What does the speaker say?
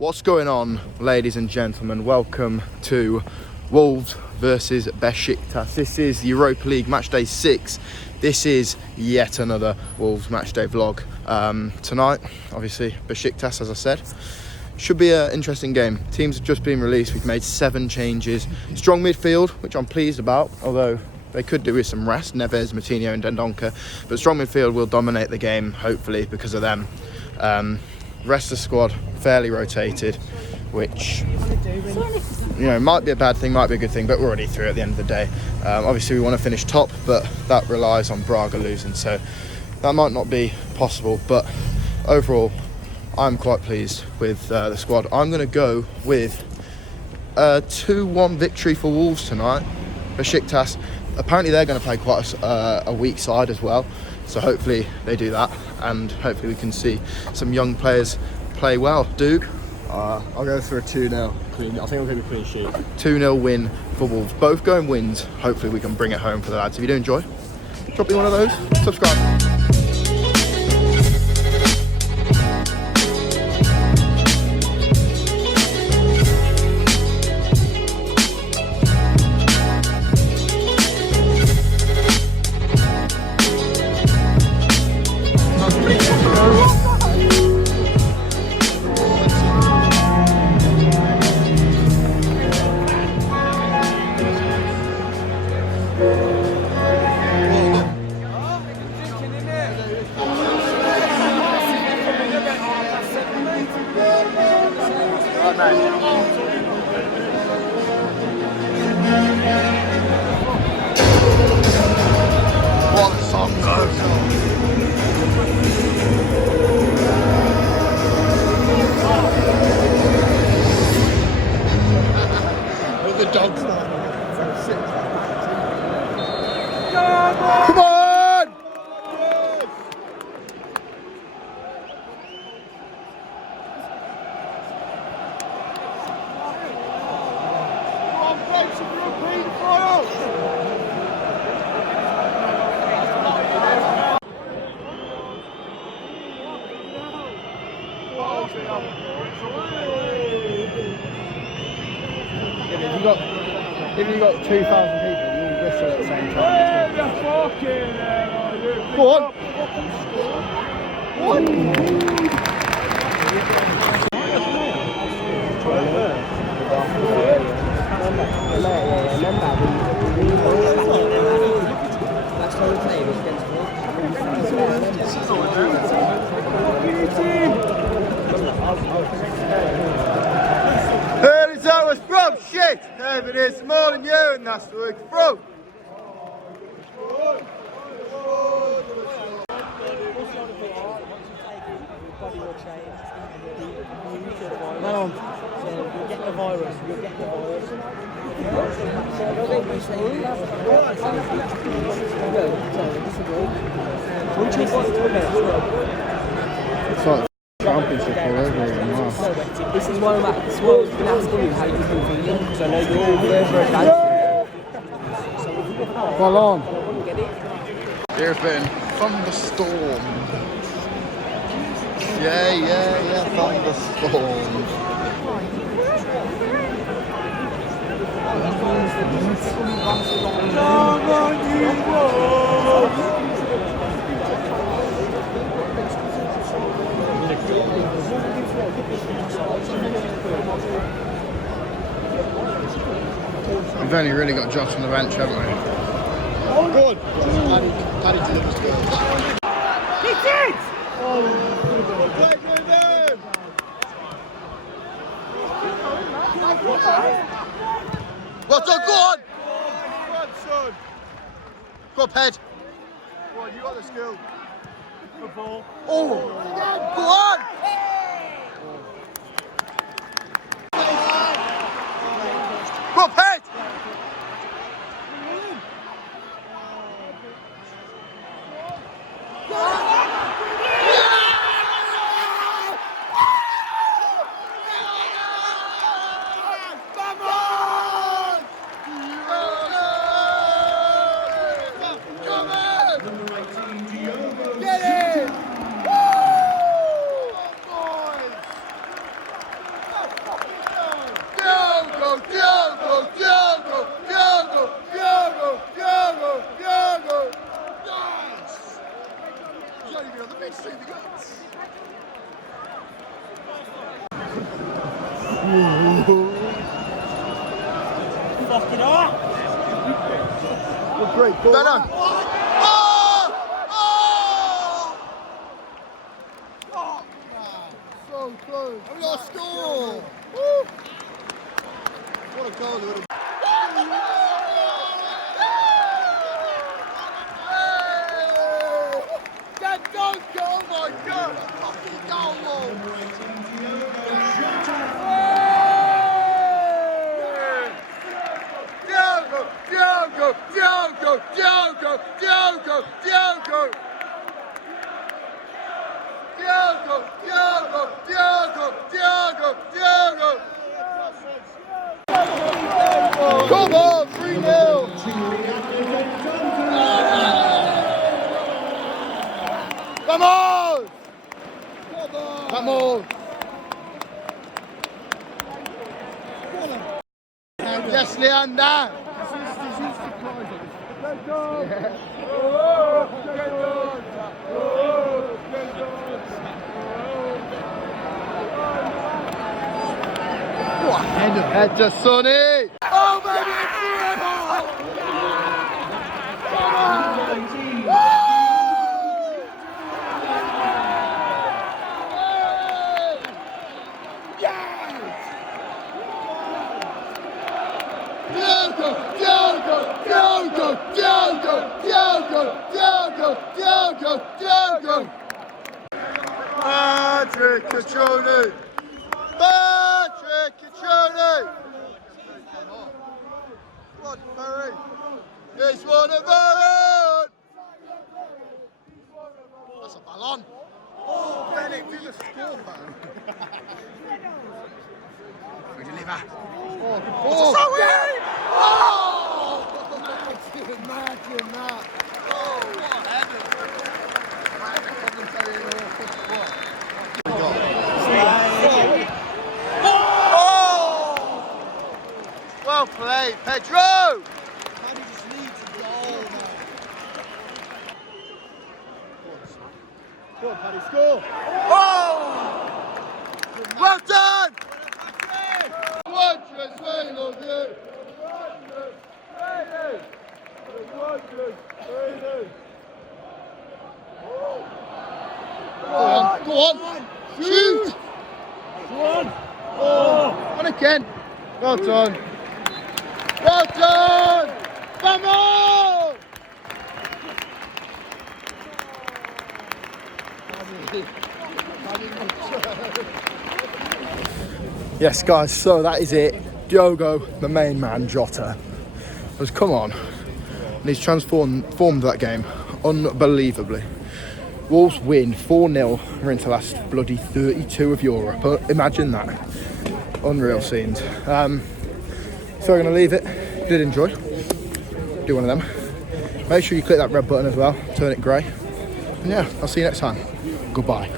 What's going on, ladies and gentlemen? Welcome to Wolves versus Besiktas. This is Europa League Matchday 6. This is yet another Wolves Matchday vlog. Tonight, obviously, Besiktas, as I said. Should be an interesting game. Teams have just been released. We've made 7 changes. Strong midfield, which I'm pleased about, although they could do with some rest. Neves, Moutinho and Dendoncker. But strong midfield will dominate the game, hopefully, because of them. Rest of the squad fairly rotated, which, you know, might be a bad thing, might be a good thing, but we're already through at the end of the day. Obviously we want to finish top, but that relies on Braga losing, so that might not be possible. But overall, I'm quite pleased with the squad. I'm going to go with a 2-1 victory for Wolves tonight. Besiktas, apparently they're going to play quite a weak side as well, so hopefully they do that, and hopefully we can see some young players play well. Duke? I'll go for a 2-0. I think I'm going to be clean sheet. 2-0 win for Wolves. Both going wins. Hopefully we can bring it home for the lads. If you do enjoy, drop me one of those. Subscribe. What a song, the dogs now. Come on! If you got 2,000 people, you all whistle at the same time. Go on! What? That was from shit! David is more than you, and that's the word from. You'll get the virus. It's like championship all over again. This is why I'm at. This is why I was going to ask you how you've been feeling, because I know you're all there for a dance. Well on. Here's been thunderstorm. Yeah, thunderstorm. Come on, you Wolves! We've only really got Josh on the bench, haven't we? Oh, good! Paddy delivers good. Hit it! Well done, go on! Go on, son! Go on, Ped. Go on, you got the skill. Good ball. Oh! Go on! Go on, Ped! Get it! Woo! Diogo, Diogo, Diogo, Diogo, Diogo, Diogo, Diogo. Nice. He's only been on the pitch 2 minutes. Fuck it up! Great ball. No, no. So close. We got a score. Woo. What a goal it would have That goal, oh my God, fucking goal. Diogo, Diogo, Diogo, Diogo, Diogo, Diogo. Diogo, Diogo, Diogo, Diogo, Diogo. Come on, 3-0. Vamos! Come on. Vamos! Yes, Leander! Let's go. What a header, Sonny! Oh, baby, it's Diogo, Diogo, Diogo, Diogo, Diogo, Diogo, Diogo, Diogo. Patrick Caccione. Patrick Caccione. Come on, Perry. This one of Aaron. That's a ballon. Oh, Bennett, do the score, man. We deliver. Oh, imagine that. Well played, Pedro! Man, he just needs a goal now. Go on, Paddy, score. Oh! Well done! Wondrous, well done. Go on, shoot! Oh, and again. Well done. Well done! Vamos! Yes, guys, so that is it. Diogo, the main man, Jota, has come on and he's transformed that game unbelievably. Wolves win 4-0. We're into the last bloody 32 of Europe. Imagine that. Unreal scenes. So we're going to leave it. Did enjoy. Do one of them. Make sure you click that red button as well. Turn it grey. And yeah, I'll see you next time. Goodbye.